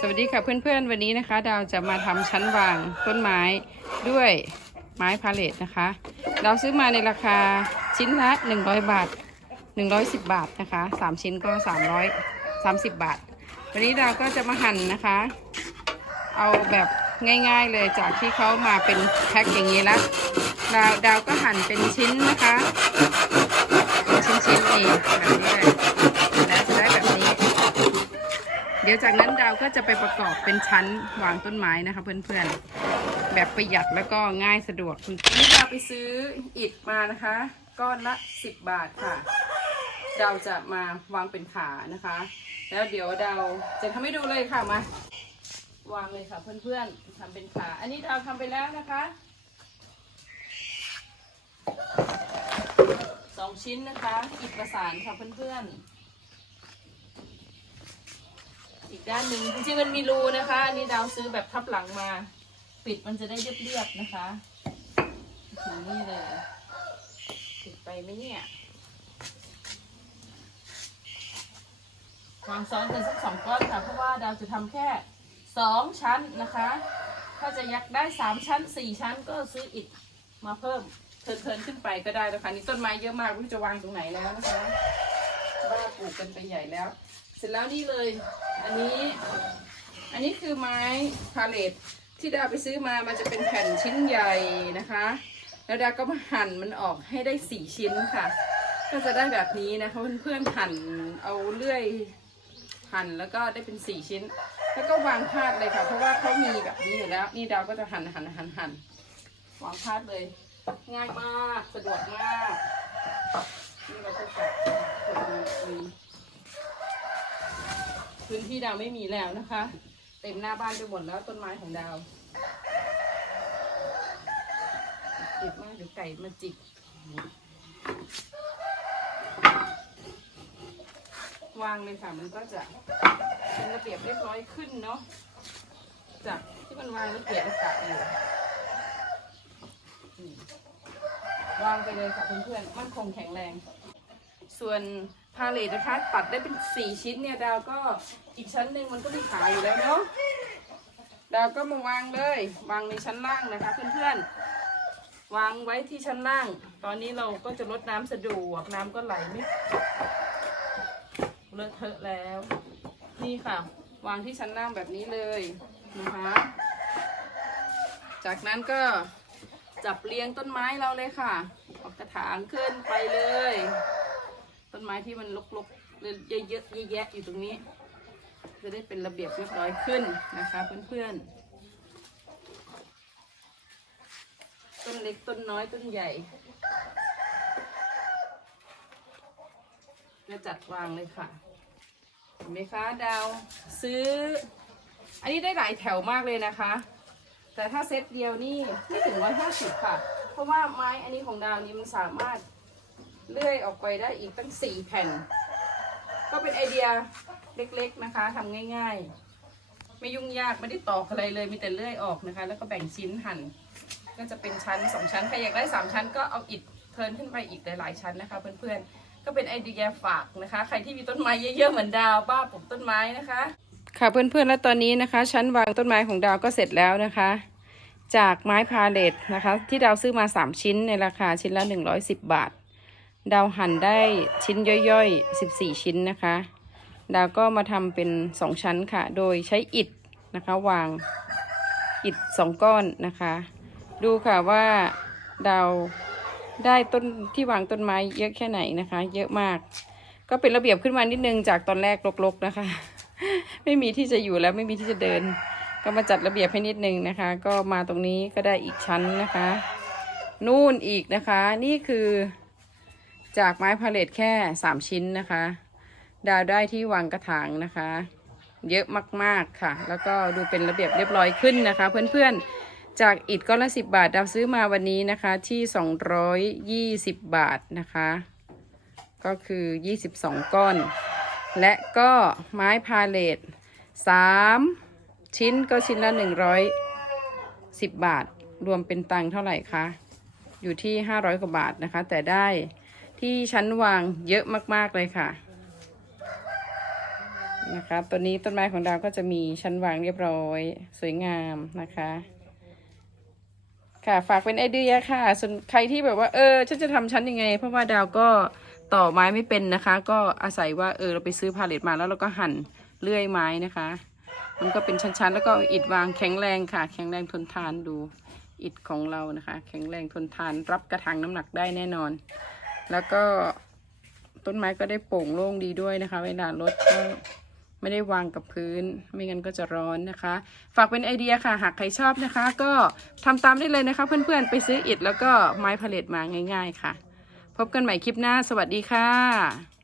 สวัสดีค่ะเพื่อนๆ วันนี้นะคะ ดาวจะมาทำชั้นวางต้นไม้ด้วยไม้พาเลตนะคะ ดาวซื้อมาในราคาชิ้นละ 100 บาท 110 บาทนะคะ 3 ชิ้นก็ 330 บาท วันนี้ดาวก็จะมาหั่นนะคะ เอาแบบง่ายๆเลยจากที่เขามาเป็นแพ็คอย่างนี้ล้วดาวดาวก็หั่นเป็นชิ้นนะคะ ชิ้นๆนี่แบบนี้เลยแล้วจะได้แบบนี้ เดี๋ยวจากนั้นดาวก็จะไปประกอบเป็นชั้นวางต้นไม้นะคะ เพื่อนๆ แบบประหยัดแล้วก็ง่ายสะดวกนี่ดาวไปซื้ออิฐมานะคะ ก้อนละ 10 บาทค่ะ ดาวจะมาวางเป็นขานะคะ แล้วเดี๋ยวดาวจะทำให้ดูเลยค่ะมาวางเลยค่ะเพื่อนๆทำเป็นขา อันนี้ดาวทำไปแล้วนะคะสองชิ้นนะคะ อิฐประสานค่ะเพื่อนๆ อีกด้านหนึ่งจริงๆมันมีรูนะคะ อันนี้ดาวซื้อแบบทับหลังมา ปิดมันจะได้เรียบๆนะคะถึงนี่เลยปิดไปไหมเนี่ยวางซ้อนกันสักสองก้อนค่ะเพราะว่าดาวจะทำแค่สองชั้นนะคะ ถ้าจะยักได้สามชั้นสี่ชั้นก็ซื้ออิฐมาเพิ่มเทินๆขึ้นไปก็ได้แล้วค่ะนี่ต้นไม้เยอะมากไม่รู้จะวางตรงไหนแล้วนะคะ บ้าปลูกกันไปใหญ่แล้ว เสร็จแล้วนี่เลย อันนี้ อันนี้คือไม้พาเลตที่ดาไปซื้อมา มันจะเป็นแผ่นชิ้นใหญ่นะคะ แล้วดาก็มาหั่นมันออกให้ได้สี่ชิ้นค่ะ ก็จะได้แบบนี้นะคะเพื่อนๆหั่นเอาเลื่อยหั่นแล้วก็ได้เป็นสี่ชิ้น แล้วก็วางพาดเลยค่ะ เพราะว่าเขามีแบบนี้อยู่แล้ว นี่ดาวก็จะหั่นหั่นหั่นหั่นวางพาดเลย ง่ายมาก สะดวกมาก นี่เราก็จะมีพื้นที่ดาวไม่มีแล้วนะคะ เต็มหน้าบ้านไปหมดแล้วต้นไม้ของดาวเก็บมากเดี๋ยวไก่มาจิกวางเลยค่ะมันก็จะเป็นระเบียบเรียบร้อยขึ้นเนาะจากที่มันวางแล้วเกลี่ยกะอยู่วางไปเลยค่ะเพื่อนๆมั่นคงแข็งแรง ส่วนพาเลทนะคะ ตัดได้เป็นสี่ชิ้นเนี่ยดาวก็อีกชั้นหนึ่งมันก็มีขายอยู่แล้วเนาะดาวก็มาวางเลยวางในชั้นล่างนะคะ เพื่อนๆวางไว้ที่ชั้นล่าง ตอนนี้เราก็จะลดน้ำสะดวกน้ำก็ไหลไม่เลอะเทอะแล้ว นี่ค่ะ วางที่ชั้นล่างแบบนี้เลยนะคะจากนั้นก็จับเรียงต้นไม้เราเลยค่ะ ออกกระถางขึ้นไปเลย ต้นไม้ที่มันลกๆเยอะๆแยะๆอยู่ตรงนี้ จะได้เป็นระเบียบเรียบร้อยขึ้นนะคะเพื่อนๆ ต้นเล็กต้นน้อยต้นใหญ่จะจัดวางเลยค่ะ เห็นไหมคะดาวซื้อ อันนี้ได้หลายแถวมากเลยนะคะ แต่ถ้าเซตเดียวนี่ไม่ถึงร้อยห้าสิบค่ะ เพราะว่าไม้อันนี้ของดาวนี้มันสามารถ เลื่อยออกไปได้อีกตั้งสี่แผ่น ก็เป็นไอเดียเล็กๆนะคะทำง่าย ๆ ไม่ยุ่งยากไม่ได้ตอกอะไรเลยมีแต่เลื่อยออกนะคะ แล้วก็แบ่งชิ้นหั่น ก็จะเป็นชั้นสองชั้นใครอยากได้สามชั้นก็เอาอิฐเทินขึ้นไปอีกหลายๆชั้นนะคะเพื่อนๆก็เป็นไอเดียฝากนะคะ ใครที่มีต้นไม้เยอะๆเหมือนดาวบ้าปลูกต้นไม้นะคะ ค่ะเพื่อนๆแล้วตอนนี้นะคะ ชั้นวางต้นไม้ของดาวก็เสร็จแล้วนะคะจากไม้พาเลตนะคะ ที่ดาวซื้อมา 3 ชิ้นในราคาชิ้นละ 110 บาท ดาวหั่นได้ชิ้นย่อยๆ 14 ชิ้นนะคะ ดาวก็มาทำเป็น 2 ชั้นค่ะ โดยใช้อิฐนะคะวางอิฐ 2 ก้อนนะคะ ดูค่ะว่าดาวได้ต้นที่วางต้นไม้เยอะแค่ไหนนะคะ เยอะมาก ก็เป็นระเบียบขึ้นมานิดนึงจากตอนแรกรกๆนะคะ ไม่มีที่จะอยู่แล้วไม่มีที่จะเดิน ก็มาจัดระเบียบให้นิดนึงนะคะ ก็มาตรงนี้ก็ได้อีกชั้นนะคะ นู่นอีกนะคะ นี่คือ จากไม้พาเลตแค่สามชิ้นนะคะ ดาวได้ที่วางกระถางนะคะ เยอะมากๆค่ะ แล้วก็ดูเป็นระเบียบเรียบร้อยขึ้นนะคะ เพื่อนๆ จากอิฐก้อนละสิบบาท ดาวซื้อมาวันนี้นะคะที่สองร้อยยี่สิบบาทนะคะ ก็คือยี่สิบสองก้อน และก็ไม้พาเลตสามชิ้นก็ชิ้นละหนึ่งร้อยสิบบาท รวมเป็นตังค์เท่าไหร่คะ อยู่ที่ห้าร้อยกว่าบาทนะคะ แต่ได้ ที่ชั้นวางเยอะมาก ๆ เลยค่ะนะคะตัวนี้ต้นไม้ของดาวก็จะมีชั้นวางเรียบร้อย สวยงามนะคะ ค่ะฝากเป็นไอเดียค่ะ ส่วนใครที่แบบว่าเออฉันจะทำชั้นยังไง เพราะว่าดาวก็ต่อไม้ไม่เป็นนะคะ ก็อาศัยว่าเออเราไปซื้อพาเลตมาแล้วเราก็หั่นเลื่อยไม้นะคะ มันก็เป็นชั้นๆ แล้วก็อิฐวางแข็งแรงค่ะ แข็งแรงทนทานดูอิฐของเรานะคะ แข็งแรงทนทานรับกระถางน้ำหนักได้แน่นอน แล้วก็ต้นไม้ก็ได้โปร่งโล่งดีด้วยนะคะ เวลารถก็ไม่ได้วางกับพื้น ไม่งั้นก็จะร้อนนะคะ ฝากเป็นไอเดียค่ะ หากใครชอบนะคะ ก็ทำตามได้เลยนะคะ เพื่อนๆ ไปซื้ออิฐแล้วก็ไม้ผลิตมาง่าย ๆ ค่ะ พบกันใหม่คลิปหน้า สวัสดีค่ะ